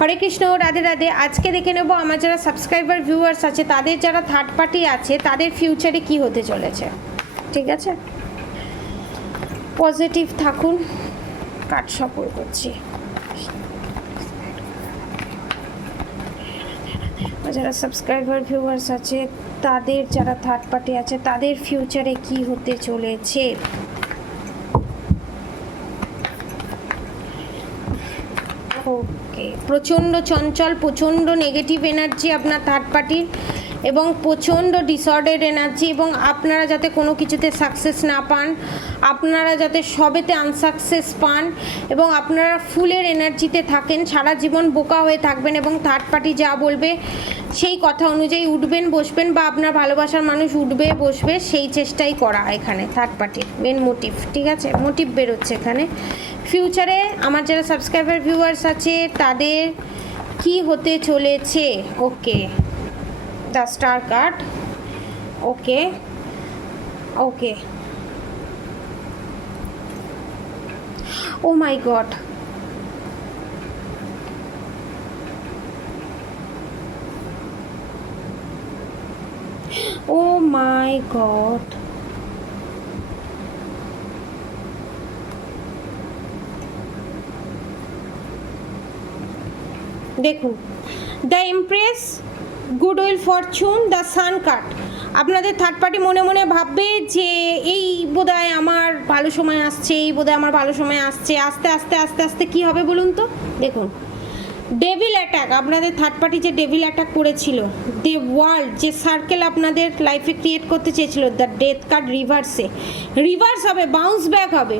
হরে কৃষ্ণ, রাধে রাধে। আজকে দেখে নেব আমার যারা সাবস্ক্রাইবার ভিউয়ার্স আছে তাদের যারা থার্ড পার্টি আছে তাদের ফিউচারে কি হতে চলেছে। ঠিক আছে, পজিটিভ থাকুন। কাট সফল করছি। যারা সাবস্ক্রাইবার ভিউয়ার্স আছে তাদের যারা থার্ড পার্টি আছে তাদের ফিউচারে কি হতে চলেছে। ওকে, প্রচণ্ড চঞ্চল, প্রচণ্ড নেগেটিভ এনার্জি আপনার থার্ড পার্টির এবং প্রচণ্ড ডিসঅর্ডার এনার্জি, এবং আপনারা যাতে কোনো কিছুতে সাকসেস না পান, আপনারা যাতে সবেতে আনসাকসেস পান এবং আপনারা ফুলের এনার্জিতে থাকেন, সারা জীবন বোকা হয়ে থাকবেন এবং থার্ড পার্টি যা বলবে সেই কথা অনুযায়ী উঠবেন বসবেন, বা আপনার ভালোবাসার মানুষ উঠবে বসবে সেই চেষ্টাই করা এখানে থার্ড পার্টির মেন মোটিভ। ঠিক আছে, মোটিভ বেরোচ্ছে এখানে। ফিউচারে আমার যারা সাবস্ক্রাইবার ভিউয়ার্স আছে তাদের কি হতে চলেছে। Okay, the star card. Okay okay, oh my god, oh my god, দেখুন, the empress, good will, fortune, the sun card. আপনাদের থার্ড পার্টি মনে মনে ভাববে যে এই বোধহয় আমার ভালো সময় আসছে, এই বোধহয় আমার ভালো সময় আসছে। আস্তে আস্তে আস্তে আস্তে কী হবে বলুন তো। দেখুন, ডেভিল অ্যাটাক, আপনাদের থার্ড পার্টি যে ডেভিল অ্যাটাক করেছিল, দ্য ওয়ার্ল্ড যে সার্কেল আপনাদের লাইফে ক্রিয়েট করতে চেয়েছিল, দ্য ডেথ কার্ড রিভার্সে, রিভার্স হবে, বাউন্স ব্যাক হবে।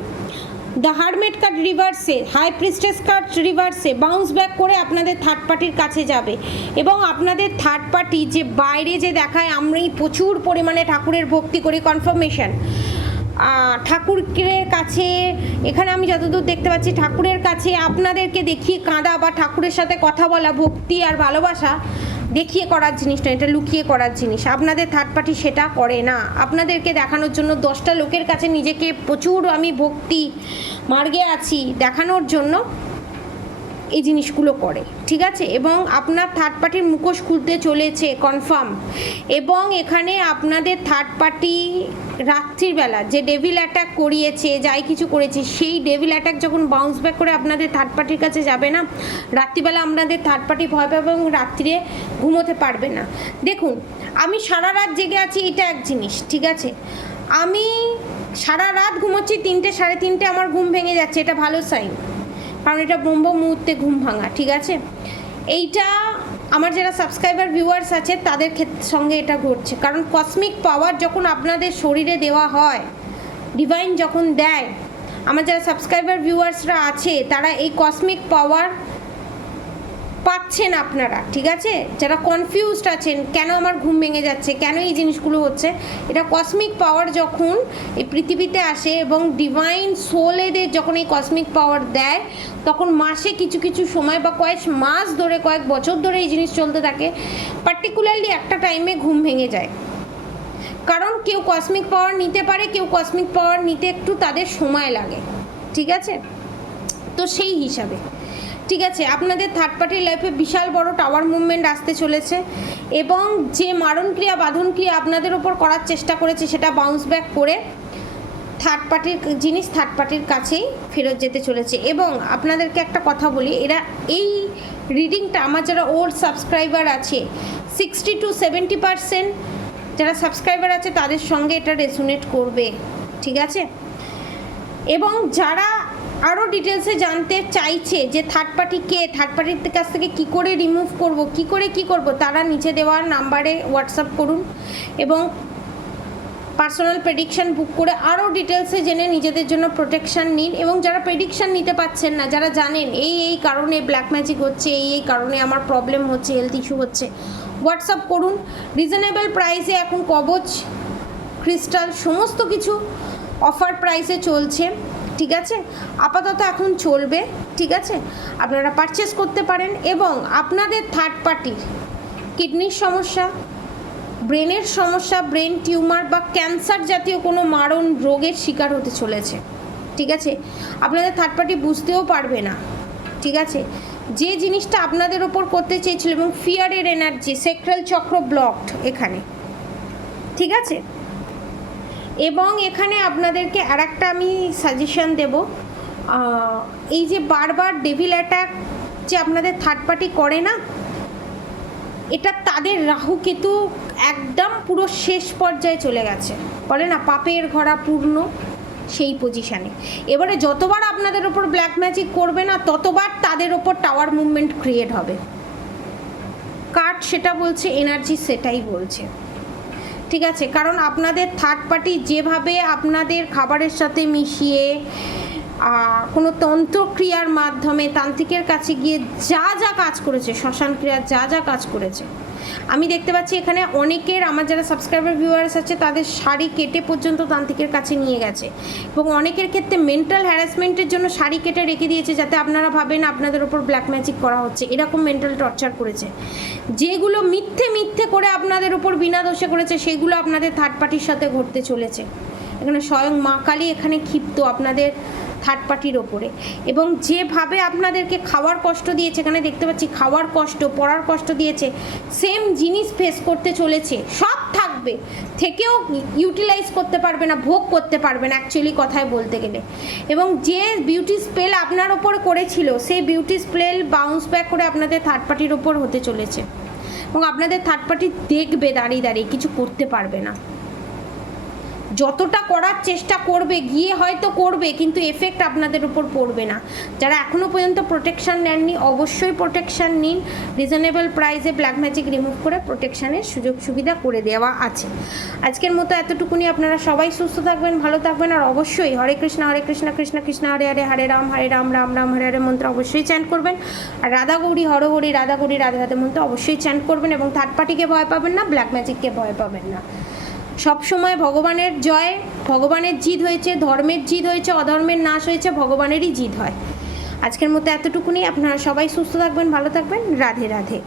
দ্য হারমেট কার্ড রিভার্সে, হাই প্রিস্টেস কার্ড রিভার্সে, বাউন্স ব্যাক করে আপনাদের থার্ড পার্টির কাছে যাবে। এবং আপনাদের থার্ড পার্টি যে বাইরে যে দেখায় আমি প্রচুর পরিমাণে ঠাকুরের ভক্তি করি, কনফার্মেশন ঠাকুরের কাছে, এখানে আমি যতদূর দেখতে পাচ্ছি ঠাকুরের কাছে আপনাদেরকে দেখিয়ে কাঁদা বা ঠাকুরের সাথে কথা বলা, ভক্তি আর ভালোবাসা দেখিয়ে করার জিনিসটা, এটা লুকিয়ে করার জিনিস। আপনাদের থার্ড পার্টি সেটা করে না। আপনাদেরকে দেখানোর জন্য 10টা লোকের কাছে নিজেকে প্রচুর আমি ভক্তি মার্গে আছি দেখানোর জন্য এই জিনিসগুলো করে। ঠিক আছে, এবং আপনার থার্ড পার্টির মুখোশ খুলতে চলেছে কনফার্ম। এবং এখানে আপনাদের থার্ড পার্টি রাত্রিবেলা যে ডেভিল অ্যাটাক করিয়েছে, যাই কিছু করেছে, সেই ডেভিল অ্যাটাক যখন বাউন্স ব্যাক করে আপনাদের থার্ড পার্টির কাছে যাবে না, রাত্রিবেলা আপনাদের থার্ড পার্টি ভয় পাবে এবং রাত্রিরে ঘুমোতে পারবে না। দেখুন, আমি সারা রাত জেগে আছি, এটা এক জিনিস। ঠিক আছে, আমি সারা রাত ঘুমোচ্ছি, 3টে 3:30 আমার ঘুম ভেঙে যাচ্ছে, এটা ভালো সাইন, কারণ এটা ব্রহ্ম মুহূর্তে ঘুম ভাঙা। ঠিক আছে, এইটা আমার যারা সাবস্ক্রাইবার ভিউয়ার্স আছে তাদের সঙ্গে এটা ঘটছে, কারণ কসমিক পাওয়ার যখন আপনাদের শরীরে দেওয়া হয়, ডিভাইন যখন দেয়, আমার যারা সাবস্ক্রাইবার ভিউয়ার্সরা আছে তারা এই কসমিক পাওয়ার পাচ্ছেন আপনারা। ঠিক আছে, যারা কনফিউজড আছেন কেন আমার ঘুম ভেঙে যাচ্ছে, কেন এই জিনিসগুলো হচ্ছে, এটা কসমিক পাওয়ার যখন এই পৃথিবীতে আসে এবং ডিভাইন সোলেদের যখন এই কসমিক পাওয়ার দেয়, তখন মাসে কিছু কিছু সময় বা কয়েক মাস ধরে, কয়েক বছর ধরে এই জিনিস চলতে থাকে। পার্টিকুলারলি একটা টাইমে ঘুম ভেঙে যায়, কারণ কেউ কসমিক পাওয়ার নিতে পারে, কেউ কসমিক পাওয়ার নিতে একটু তাদের সময় লাগে। ঠিক আছে, তো সেই হিসাবে ঠিক আছে, আপনাদের থার্ড পার্টির লাইফে বিশাল বড় টাওয়ার মুভমেন্ট আসতে চলেছে এবং যে মারণ ক্রিয়া, বাঁধন ক্রিয়া আপনাদের ওপর করার চেষ্টা করেছে সেটা বাউন্স ব্যাক করে থার্ড পার্টির জিনিস থার্ড পার্টির কাছেই ফেরত যেতে চলেছে। এবং আপনাদেরকে একটা কথা বলি, এরা এই রিডিংটা আমার যারা ওল্ড সাবস্ক্রাইবার আছে 60 to 70% যারা সাবস্ক্রাইবার আছে তাদের সঙ্গে এটা রেজোনেট করবে। ঠিক আছে, এবং যারা আরও ডিটেলসে জানতে চাইছে যে থার্ড পার্টি কে, থার্ড পার্টির কাছ থেকে কী করে রিমুভ করব, কী করব, তারা নিচে দেওয়া নাম্বারে হোয়াটসঅ্যাপ করুন এবং পার্সোনাল প্রেডিকশান বুক করে আরও ডিটেলসে জেনে নিজেদের জন্য প্রোটেকশান নিন। এবং যারা প্রেডিকশান নিতে পারছেন না, যারা জানেন এই কারণে ব্ল্যাক ম্যাজিক হচ্ছে, এই কারণে আমার প্রবলেম হচ্ছে, হেলথ ইস্যু হচ্ছে, হোয়াটসঅ্যাপ করুন। রিজনেবল প্রাইসে এখন কবচ, ক্রিস্টাল সমস্ত কিছু অফার প্রাইসে চলছে। ঠিক আছে, আপাতত এখন চলবে। ঠিক আছে, আপনারা পারচেস করতে পারেন। এবং আপনাদের থার্ড পার্টির কিডনির সমস্যা, ব্রেনের সমস্যা, ব্রেন টিউমার বা ক্যান্সার জাতীয় কোনো মারণ রোগের শিকার হতে চলেছে। ঠিক আছে, আপনাদের থার্ড পার্টি বুঝতেও পারবে না। ঠিক আছে, যে জিনিসটা আপনাদের ওপর করতে চেয়েছিল, এবং ফিয়ারের এনার্জি, সেক্রাল চক্র ব্লকড এখানে, ঠিক আছে। এবং এখানে আপনাদেরকে আর একটা আমি সাজেশন দেব, এই যে বারবার ডেভিল অ্যাটাক যে আপনাদের থার্ড পার্টি করে না, এটা তাদের রাহু কেতু একদম পুরো শেষ পর্যায়ে চলে গেছে, বলে না পাপের ঘোড়া পূর্ণ, সেই পজিশানে। এবারে যতবার আপনাদের ওপর ব্ল্যাক ম্যাজিক করবে না, ততবার তাদের ওপর টাওয়ার মুভমেন্ট ক্রিয়েট হবে। কার্ড সেটা বলছে, এনার্জি সেটাই বলছে, ঠিক আছে। কারণ আপনাদের থার্ড পার্টি যেভাবে আপনাদের খাবারের সাথে মিশিয়ে কোনো তন্ত্রক্রিয়ার মাধ্যমে তান্ত্রিকের কাছে গিয়ে যা যা কাজ করেছে, শ্মশান ক্রিয়ার যা যা কাজ করেছে, আমি দেখতে পাচ্ছি এখানে অনেকের, আমার যারা সাবস্ক্রাইবার ভিউয়ার্স আছে তাদের শাড়ি কেটে পর্যন্ত তান্ত্রিকের কাছে নিয়ে গেছে, এবং অনেকের ক্ষেত্রে মেন্টাল হ্যারাসমেন্টের জন্য শাড়ি কেটে রেখে দিয়েছে, যাতে আপনারা ভাবেন আপনাদের ওপর ব্ল্যাক ম্যাজিক করা হচ্ছে, এরকম মেন্টাল টর্চার করেছে। যেগুলো মিথ্যে মিথ্যে করে আপনাদের ওপর বিনা দোষে করেছে, সেগুলো আপনাদের থার্ড পার্টির সাথে ঘটতে চলেছে। এখানে স্বয়ং মা কালী এখানে ক্ষিপ্ত আপনাদের থার্ড পার্টির ওপরে, এবং যেভাবে আপনাদেরকে খাওয়ার কষ্ট দিয়েছে, এখানে দেখতে পাচ্ছি খাওয়ার কষ্ট, পড়ার কষ্ট দিয়েছে, সেম জিনিস ফেস করতে চলেছে, সব থাকবে, থেকেও ইউটিলাইজ করতে পারবে না, ভোগ করতে পারবে না অ্যাকচুয়ালি কথায় বলতে গেলে। এবং যে বিউটি স্পেল আপনার ওপর করেছিল, সেই বিউটি স্পেল বাউন্স ব্যাক করে আপনাদের থার্ড পার্টির ওপর হতে চলেছে, এবং আপনাদের থার্ড পার্টি দেখবে দাঁড়িয়ে দাঁড়িয়ে, কিছু করতে পারবে না। যতটা করার চেষ্টা করবে, গিয়ে হয়তো করবে, কিন্তু এফেক্ট আপনাদের উপর পড়বে না। যারা এখনও পর্যন্ত প্রোটেকশান নেননি, অবশ্যই প্রোটেকশান নিন। রিজনেবল প্রাইসে ব্ল্যাক ম্যাজিক রিমুভ করে প্রোটেকশানের সুযোগ সুবিধা করে দেওয়া আছে। আজকের মতো এতটুকুনি। আপনারা সবাই সুস্থ থাকবেন, ভালো থাকবেন, আর অবশ্যই হরে কৃষ্ণ কৃষ্ণ কৃষ্ণ হরে হরে, হরে রাম রাম রাম হরে হরে মন্ত্র অবশ্যই চ্যান্ট করবেন। আর রাধা গৌরী হর হরি, রাধা গৌরী রাধে রাধে মন্ত্র অবশ্যই চ্যান্ট করবেন। এবং থার্ড পার্টিকে ভয় পাবেন না, ব্ল্যাক ম্যাজিককে ভয় পাবেন না। সবসময় ভগবানের জয়, ভগবানের জিত হয়েছে, ধর্মের জিত হয়েছে, অধর্মের নাশ হয়েছে, ভগবানেরই জিত হয়। আজকের মতো এতটুকুনি। আপনারা সবাই সুস্থ থাকবেন, ভালো থাকবেন, রাধে রাধে।